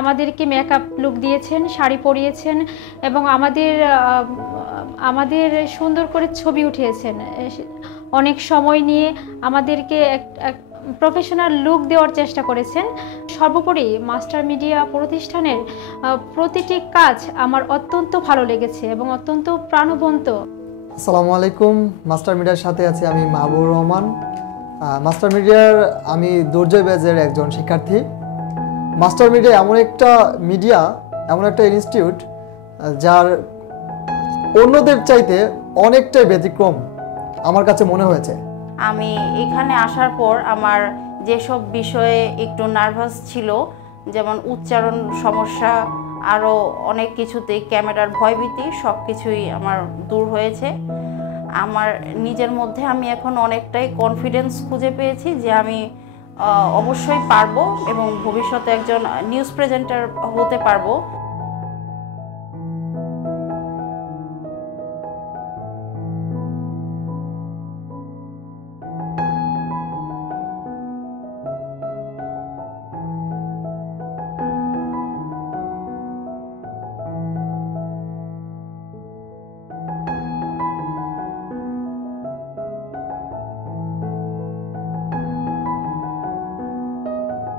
আমাদেরকে makeup look দিয়েছেন, শাড়ি পরিয়েছেন এবং আমাদের সুন্দর করে ছবি উঠিয়েছেন। অনেক সময় নিয়ে আমাদেরকে এক প্রফেশনাল লুক দেওয়ার চেষ্টা করেছেন। সর্বোপরি মাস্টার মিডিয়া প্রতিষ্ঠানের প্রতিটি কাজ আমার অত্যন্ত ভালো লেগেছে এবং অত্যন্ত প্রাণবন্ত। আসসালামু আলাইকুম। মাস্টার মিডিয়ার সাথে আছি আমি মাহবুব রহমান। মাস্টার মিডিয়ার আমি দুর্জয় ব্যাচের একজন শিক্ষার্থী। মাস্টার মিডিয়া এমন একটা ইনস্টিটিউট যার অন্যদের চাইতে অনেকটাই ব্যতিক্রম আমার কাছে মনে হয়েছে। আমি এখানে আসার পর আমার যেসব বিষয়ে একটু নার্ভাস ছিল, যেমন উচ্চারণ সমস্যা, আরও অনেক কিছুতে ক্যামেরার ভয়ভীতি, সব কিছুই আমার দূর হয়েছে। আমার নিজের মধ্যে আমি এখন অনেকটাই কনফিডেন্স খুঁজে পেয়েছি যে আমি অবশ্যই পারবো এবং ভবিষ্যতে একজন নিউজ প্রেজেন্টার হতে পারবো।